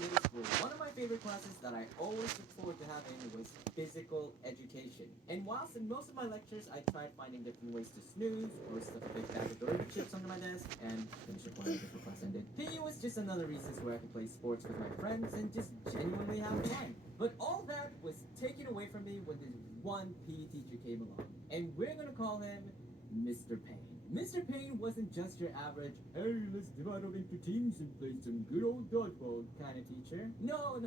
middle school, one of my favorite classes that I always looked forward to having was physical education. And whilst in most of my lectures I tried finding different ways to snooze or stuff a big bag of Dorito chips under my desk and finish up when before class ended, PE was just another reason where I could play sports with my friends and just genuinely have fun. But all that was taken away from me when this one PE teacher came along. And we're gonna call him Mr. Payne. Mr. Payne wasn't just your average, hey, let's divide up into teams and play some good old dodgeball kind of teacher. No.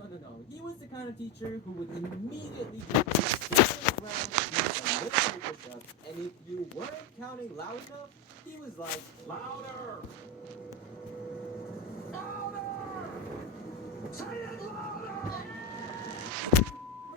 He was the kind of teacher who would immediately get you sitting on the ground, do some military push-ups, and if you weren't counting loud enough, he was like, louder! Louder! Say it louder!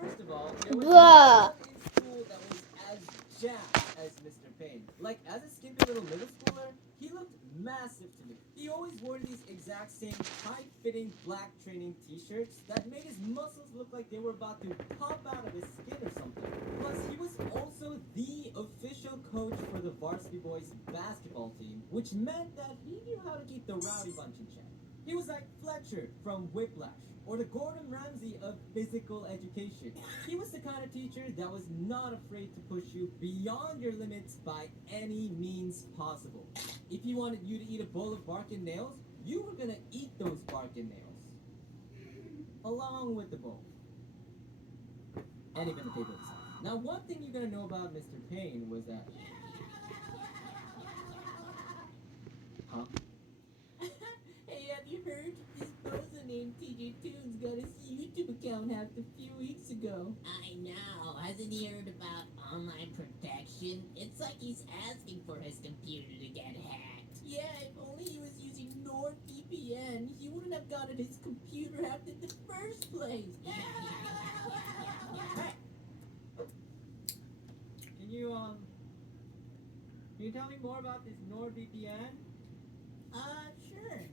First of all, there was no Bruh. one in school that was as jacked as Mr. Payne. Like, as a skimpy little middle schooler, he looked massive to me. He always wore these exact same tight-fitting black training t-shirts that made his muscles look like they were about to pop out of his skin or something. Plus, he was also the official coach for the varsity boys basketball team, which meant that he knew how to keep the rowdy bunch in check. He was like Fletcher from Whiplash, or the Gordon Ramsay of physical education. He was the kind of teacher that was not afraid to push you beyond your limits by any means possible. If he wanted you to eat a bowl of bark and nails, you were gonna eat those bark and nails. Along with the bowl. And even the table itself. Now, one thing you're gonna know about Mr. Payne was that... Huh? Hey, have you heard? This bozo named TJ Toons got his YouTube account hacked a few weeks ago. I know. Hasn't he heard about online protection? It's like he's asking for his computer to get hacked. Yeah, if only he was using NordVPN, he wouldn't have gotten his computer hacked in the first place. Hey! Can you tell me more about this NordVPN? Sure.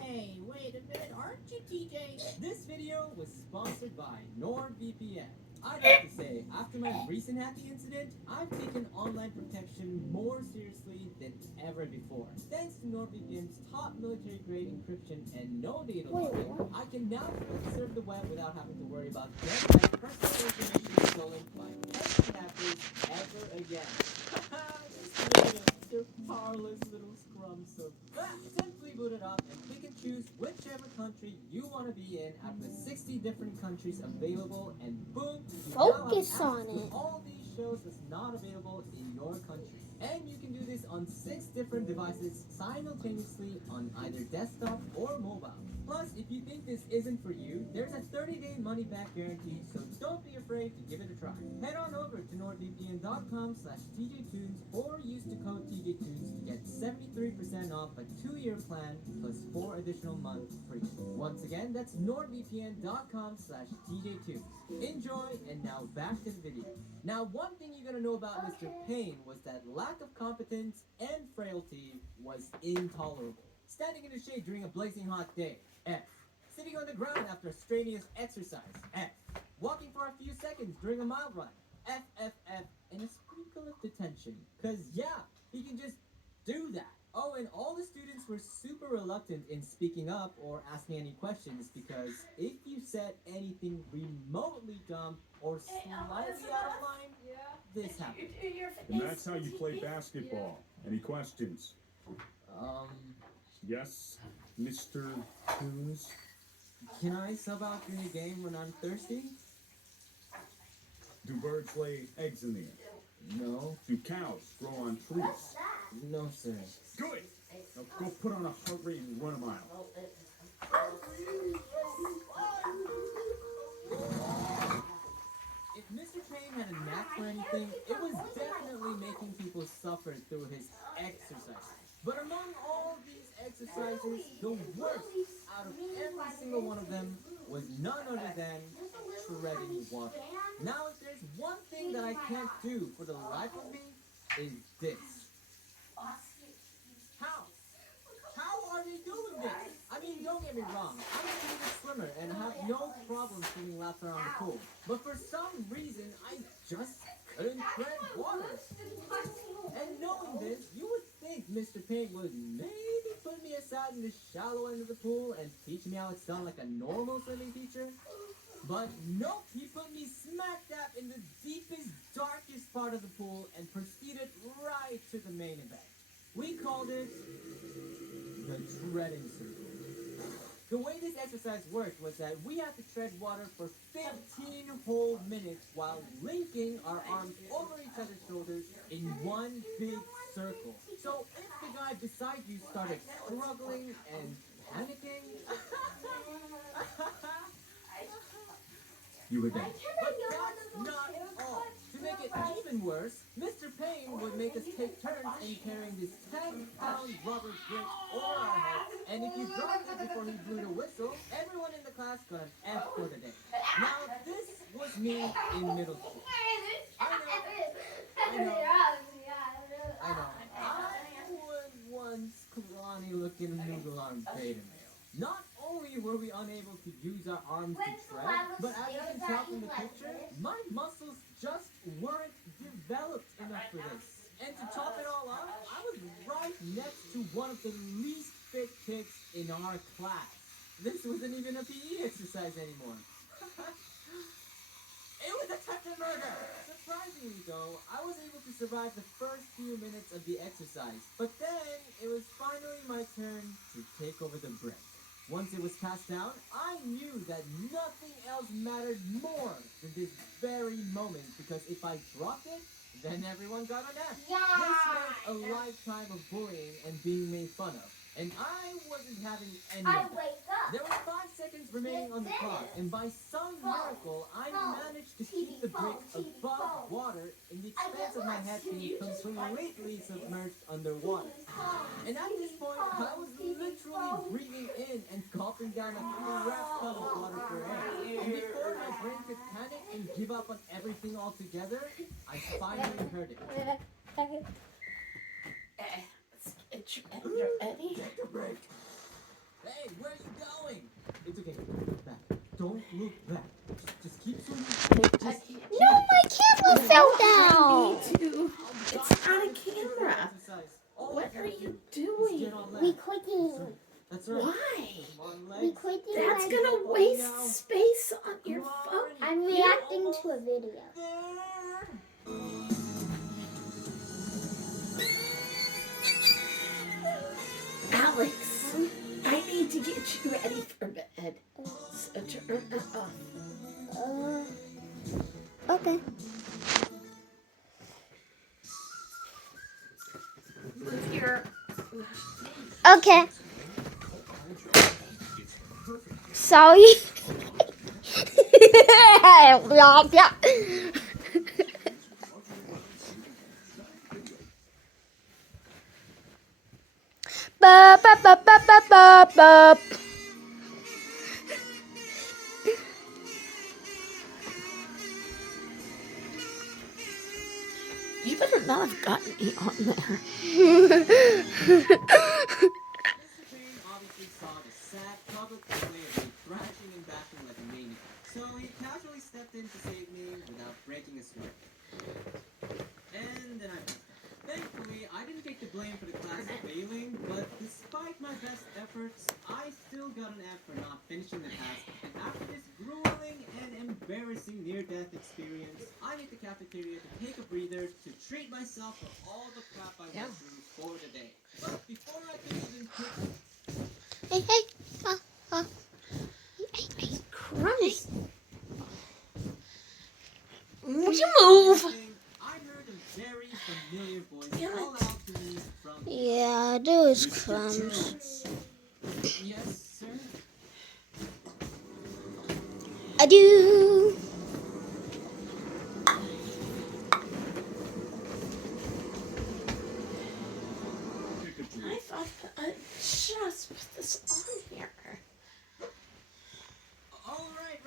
Hey, wait a minute. Aren't you TJ? This video was sponsored by NordVPN. I'd have to say, after my recent hacking incident, I've taken online protection more seriously than ever before. Thanks to NordVPN's top military-grade encryption and no data logging, I can now surf the web without having to worry about getting my personal information stolen by petty hackers ever again. They're powerless little scrums, so simply boot it up and pick and choose whichever country you want to be in out of the 60 different countries available, and boom, you now have Focus access on to it. all these shows that's not available in your country. And you can do this on 6 different devices simultaneously on either desktop or mobile. Plus, if you think this isn't for you, there's a 30-day money-back guarantee, so don't be afraid to give it a try. Head on over to nordvpn.com/TJTunes or use the code TJTunes to get 73% off a 2-year plan plus 4 additional months free. Once again, that's nordvpn.com/TJTunes. Enjoy, and now back to the video. Now, one thing you're gonna know about Mr. Payne was that lack of competence and frailty was intolerable. Standing in the shade during a blazing hot day, F. Sitting on the ground after a strenuous exercise, F. Walking for a few seconds during a mile run, F, and a sprinkle of detention. Cause yeah, he can just do that. Oh, and all the students were super reluctant in speaking up or asking any questions because if you said anything remotely dumb or slightly out of line, this happened. And that's how you play basketball. Any questions? Yes, Mr. Toons? Can I sub out during the game when I'm thirsty? Do birds lay eggs in the air? No. Do cows grow on trees? No, sir. Good! Now go put on a heart rate and run a mile. If Mr. Payne had a knack for anything, it was definitely making people suffer through his exercises. But among all these exercises, the worst out of every single one of them was none other than treading water. Now, if there's one thing that I can't do for the life of me, is this. How? How are they doing this? I mean, don't get me wrong. I'm a famous swimmer and have no problem swimming laps around the pool. But for some reason, I just couldn't tread water. And knowing this, you would think Mr. Payne would maybe put me sat in the shallow end of the pool and teach me how it's done like a normal swimming teacher. But nope, he put me smack dab in the deepest, darkest part of the pool and proceeded right to the main event. We called it the treading circle. The way this exercise worked was that we had to tread water for 15 whole minutes while linking our arms over each other's shoulders in one big circle. So if the guy beside you started struggling and panicking, you were dead. But that's not all. To make it even worse, Mr. Payne would make us take turns in carrying this 10-pound rubber brick over our heads, and if you dropped it before he blew the whistle, everyone in the class got an F for the day. Now, this was me in middle school. I know. I was once scrawny-looking noodle-armed beta male. Not only were we unable to use our arms to tread, but as you can tell from the picture, my muscles just weren't developed enough for this. And to top it all off, I was right next to one of the least fit kids in our class. This wasn't even a PE exercise anymore. It was attempted murder! Surprisingly though, I was able to survive the first few minutes of the exercise. But then, it was finally my turn to take over the brick. Once it was cast down, I knew that nothing else mattered more than this very moment, because if I dropped it, then everyone got an F. This meant a lifetime of bullying and being made fun of. And I wasn't having any of that. There were 5 seconds remaining on the clock, and by some miracle, I managed to keep the brick above water in the expense of my head being completely submerged underwater. And at this point, I was literally breathing in and gulping down a crap ton of water for air. And before my brain could panic and give up on everything altogether, I finally heard it. Eddie? Take a break. Hey, where are you going? It's okay. Look back. Don't look back. Just keep swimming. No, my camera fell down. Me too. It's not a camera. What are you doing? Recording. That's right. Why? Recording. That's gonna waste space on your phone. I'm reacting to a video. Alex, I need to get you ready for bed. So turn it off. Okay. Move your... Okay. Sorry. Ba ba ba ba ba ba ba. You better not have gotten me on there. Mr. Payne obviously saw the sad public display of me thrashing and bashing like a maniac, so he casually stepped in to save me without breaking a sweat. And then I messed up. Thankfully, I didn't take the blame for the class failing, but despite my best efforts, I still got an F for not finishing the task, and after this grueling and embarrassing near-death experience, I hit the cafeteria to take a breather to treat myself for all the crap I went through for the day. But before I could even quit... Hey, hey. Christ. Would you move? I heard a very familiar voice Damn call it. out to me from... Yeah, those crumbs. Yes, sir? I do. Take a drink. I thought I just put this on here. Oh, right.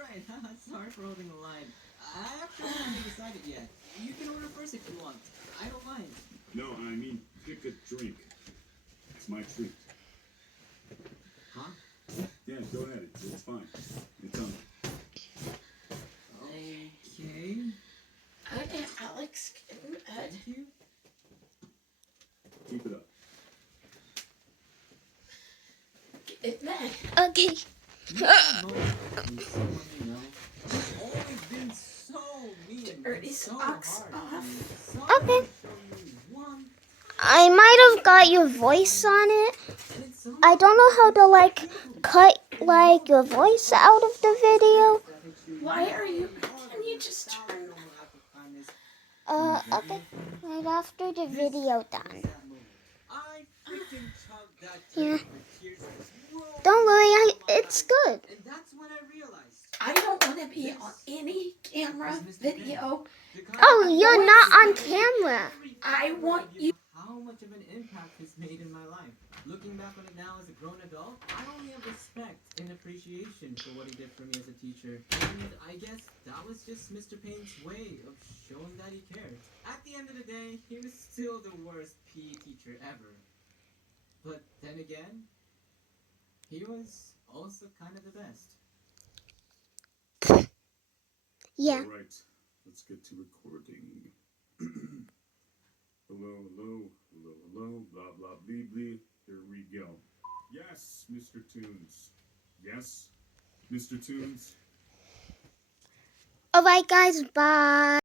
Sorry for holding the line. I actually haven't decided yet. You can order first if you want. I don't mind. No, I mean, pick a drink. It's my treat. Huh? Yeah, go ahead. It's fine. It's on. Okay. Okay, Alex, get in bed. Thank you. Keep it up. Okay. Always been so mean and Dirty so socks hard. off. Someone Okay. show you one I might have got your voice on it. and it's so I don't know how to like cut like your voice out of the video. Why are you? Can you just turn? Okay. Right after the video done. I freaking chugged that Yeah. drink with tears rolling Don't worry, down my it's eyes. good. And that's when I realized. I don't want to be on any camera video. Oh, you're not on camera. I want you. How much of an impact he's made in my life. Looking back on it now as a grown adult, I only have respect and appreciation for what he did for me as a teacher. And I guess that was just Mr. Payne's way of showing that he cared. At the end of the day, he was still the worst PE teacher ever. But then again, he was also kind of the best. Yeah. All right, let's get to recording. Hello, hello, hello, hello, blah, blah, blee, blee. Here we go. Yes, Mr. Tunes. Yes, Mr. Tunes. Alright guys, bye.